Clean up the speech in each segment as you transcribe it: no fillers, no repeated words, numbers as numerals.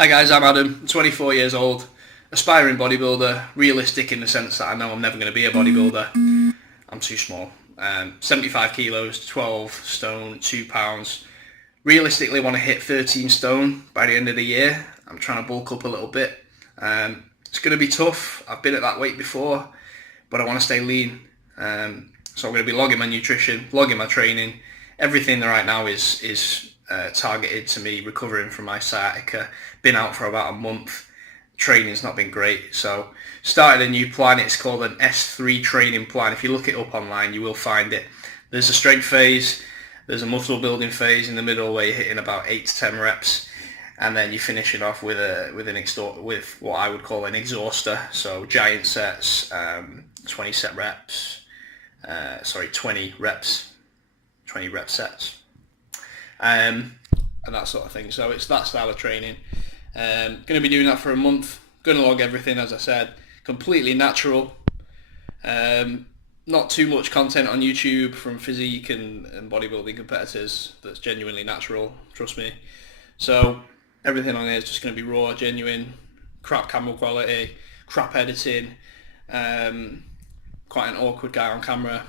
Hi guys, I'm Adam, 24 years old, aspiring bodybuilder, realistic in the sense that I know I'm never going to be a bodybuilder. I'm too small. 75 kilos, 12 stone, 2 pounds. Realistically want to hit 13 stone by the end of the year. I'm trying to bulk up a little bit. It's going to be tough. I've been at that weight before, but I want to stay lean. So I'm going to be logging my nutrition, logging my training. Everything right now is targeted to me recovering from my sciatica. Been out for about a month. Training's not been great, so started a new plan. It's called an S3 training plan. If you look it up online, you will find it. There's a strength phase, there's a muscle building phase in the middle where you're hitting about 8 to 10 reps, and then you're finishing off with what I would call an exhauster. So giant sets, 20 rep sets. And that sort of thing. So it's that style of training. Going to be doing that for a month. Going to log everything, as I said. Completely natural. Not too much content on YouTube from physique and bodybuilding competitors that's genuinely natural, trust me. So everything on there is just going to be raw, genuine, crap camera quality, crap editing, quite an awkward guy on camera.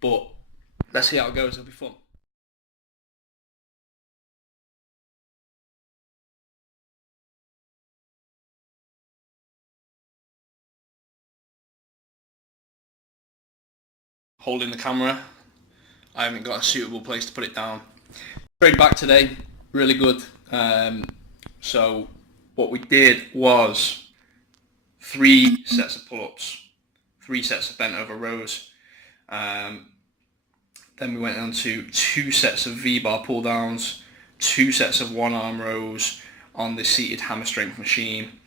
But let's see how it goes, it'll be fun. Holding the camera, I haven't got a suitable place to put it down. Trained back today, really good. So what we did was 3 sets of pull-ups, 3 sets of bent over rows. Then we went on to 2 sets of V-bar pull downs, 2 sets of 1-arm rows on the seated hammer strength machine,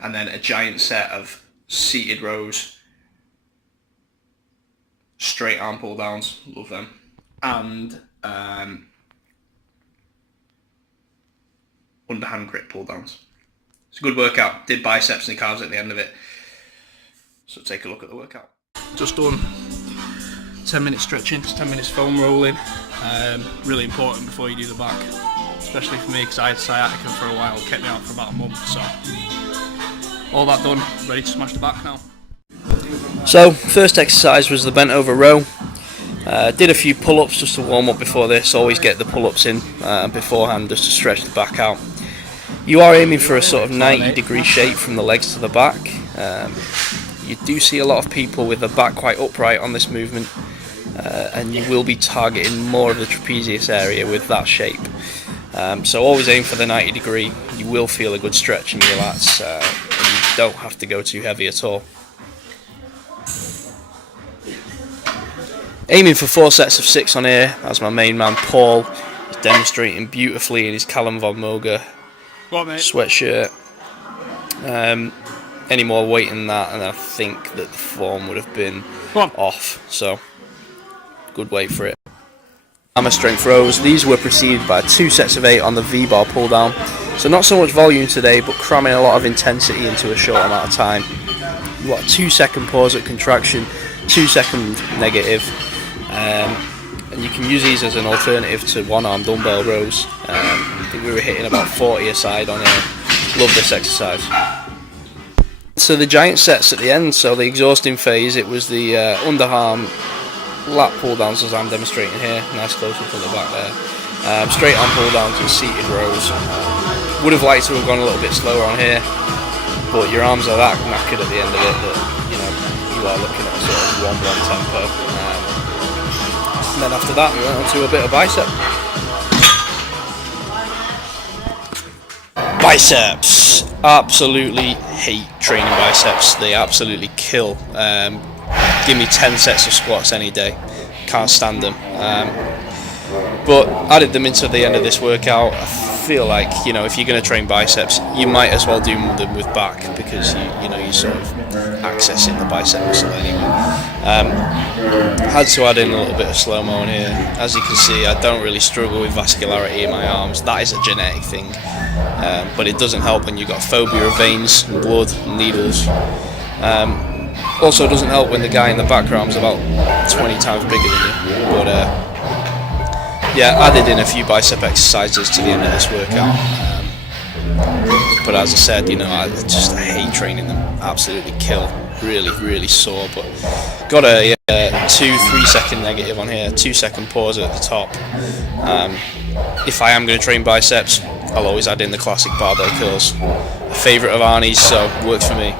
and then a giant set of seated rows, straight arm pull downs, love them, and underhand grip pull downs. It's a good workout. Did biceps and calves at the end of it. So take a look at the workout. Just done 10 minutes stretching, 10 minutes foam rolling. Really important before you do the back, especially for me because I had sciatica for a while, kept me out for about a month. So all that done, ready to smash the back now. So first exercise was the bent over row. Did a few pull-ups just to warm up before this. Always get the pull-ups in beforehand just to stretch the back out. You are aiming for a sort of 90-degree shape from the legs to the back. You do see a lot of people with the back quite upright on this movement, and you will be targeting more of the trapezius area with that shape. So always aim for the 90-degree. You will feel a good stretch in your lats. You don't have to go too heavy at all. Aiming for 4 sets of 6 on here, as my main man Paul is demonstrating beautifully in his Callum von Moger sweatshirt. Any more weight than that and I think that the form would have been off, so good weight for it. Hammer strength rows, these were preceded by 2 sets of 8 on the V-bar pull down, so not so much volume today but cramming a lot of intensity into a short amount of time. You've got a 2-second pause at contraction, 2-second negative, and you can use these as an alternative to 1-arm dumbbell rows. I think we were hitting about 40 a side on here. Love this exercise. So the giant sets at the end, so the exhausting phase, it was the underarm lat pull downs as I'm demonstrating here. Nice close up on the back there. Straight arm pull downs and seated rows. Would have liked to have gone a little bit slower on here, but your arms are that knackered at the end of it that you are looking at sort of 1-1 tempo. And then after that we went on to a bit of bicep. Biceps. Absolutely hate training biceps. They absolutely kill. Give me 10 sets of squats any day. Can't stand them. But added them into the end of this workout. I feel like if you're going to train biceps, you might as well do them with back because you're sort of accessing the bicep muscle anyway. Had to add in a little bit of slow-mo in here. As you can see, I don't really struggle with vascularity in my arms. That is a genetic thing, but it doesn't help when you've got phobia of veins, and blood, and needles. Also doesn't help when the guy in the background is about 20 times bigger than you. But yeah, added in a few bicep exercises to the end of this workout. as I said, you know, I hate training them. Absolutely kill. Really sore. But got a 2-3 second negative on here. 2 second pause at the top. If I am going to train biceps, I'll always add in the classic barbell curls. A favourite of Arnie's, so works for me.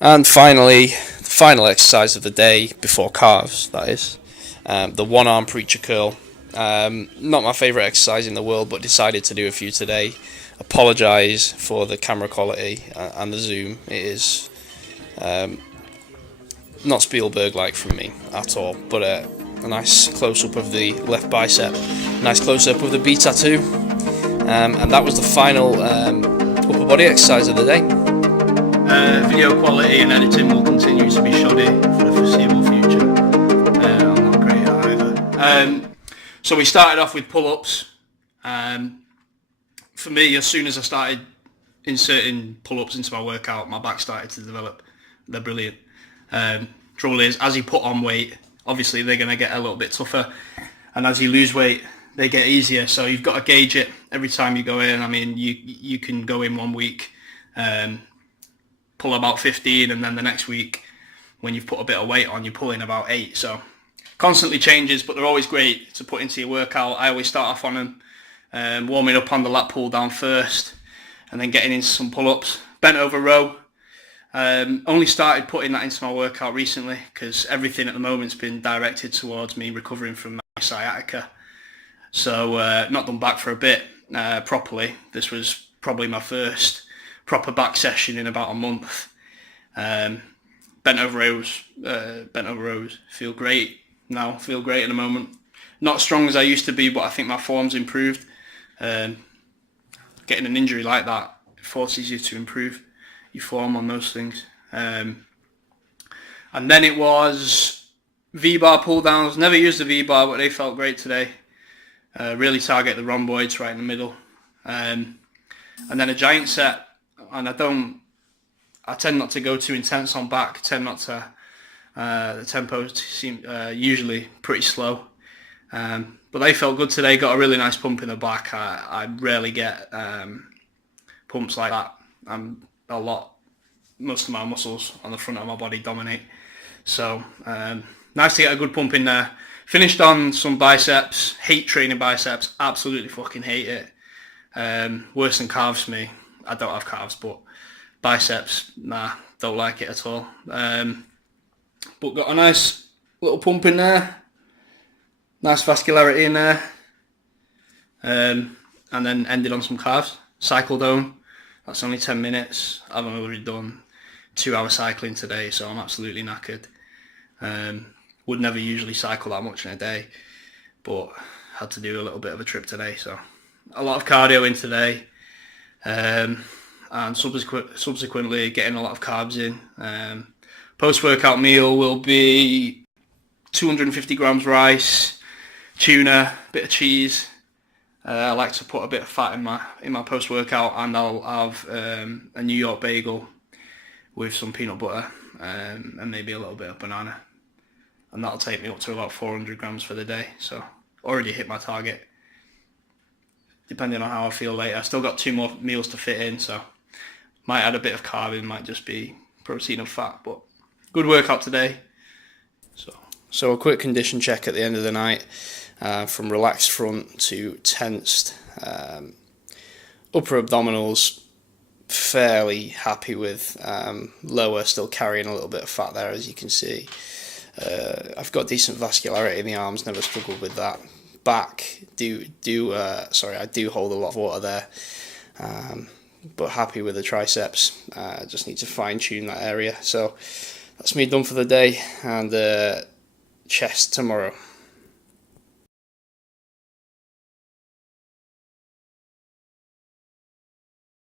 And finally, the final exercise of the day, before calves, that is, the one arm preacher curl. Not my favourite exercise in the world, but decided to do a few today. Apologise for the camera quality and the zoom. It is not Spielberg-like from me at all, but a nice close-up of the left bicep, nice close-up of the B tattoo, and that was the final upper body exercise of the day. Video quality and editing will continue to be shoddy for the foreseeable future. I'm not great at either. So we started off with pull-ups. For me, as soon as I started inserting pull-ups into my workout, my back started to develop. They're brilliant. Trouble is, as you put on weight, obviously they're going to get a little bit tougher, and as you lose weight, they get easier. So you've got to gauge it every time you go in. I mean, you can go in 1 week, pull about 15, and then the next week, when you've put a bit of weight on, you pull in about 8. So constantly changes, but they're always great to put into your workout. I always start off on them, warming up on the lat pull down first, and then getting into some pull-ups. Bent over row. Only started putting that into my workout recently because everything at the moment's been directed towards me recovering from my sciatica. So not done back for a bit properly. This was probably my first proper back session in about a month. Bent over rows feel great now. Feel great at the moment. Not as strong as I used to be, but I think my form's improved. Getting an injury like that forces you to improve your form on those things. And then it was V-bar pull downs. Never used the V-bar, but they felt great today. Really target the rhomboids right in the middle. And then a giant set. And I tend not to go too intense on back. The tempos seem usually pretty slow. But they felt good today. Got a really nice pump in the back. I rarely get pumps like that. Most of my muscles on the front of my body dominate. So nice to get a good pump in there. Finished on some biceps. Hate training biceps. Absolutely fucking hate it. Worse than calves for me. I don't have calves, but biceps, nah, don't like it at all. But got a nice little pump in there. Nice vascularity in there. And then ended on some calves. Cycled home. That's only 10 minutes. I've already done 2 hour cycling today, so I'm absolutely knackered. Would never usually cycle that much in a day, but had to do a little bit of a trip today, so a lot of cardio in today. And subsequently getting a lot of carbs in. Post-workout meal will be 250 grams rice, tuna, bit of cheese. I like to put a bit of fat in my post-workout, and I'll have a New York bagel with some peanut butter and maybe a little bit of banana. And that'll take me up to about 400 grams for the day. So already hit my target. Depending on how I feel later. I still got 2 more meals to fit in, so might add a bit of carb in, might just be protein and fat. But good workout today. So a quick condition check at the end of the night. From relaxed front to tensed upper abdominals, fairly happy with. Lower, still carrying a little bit of fat there, as you can see. I've got decent vascularity in the arms, never struggled with that. Back, I do hold a lot of water there, but happy with the triceps. Just need to fine tune that area. So that's me done for the day, and chest tomorrow.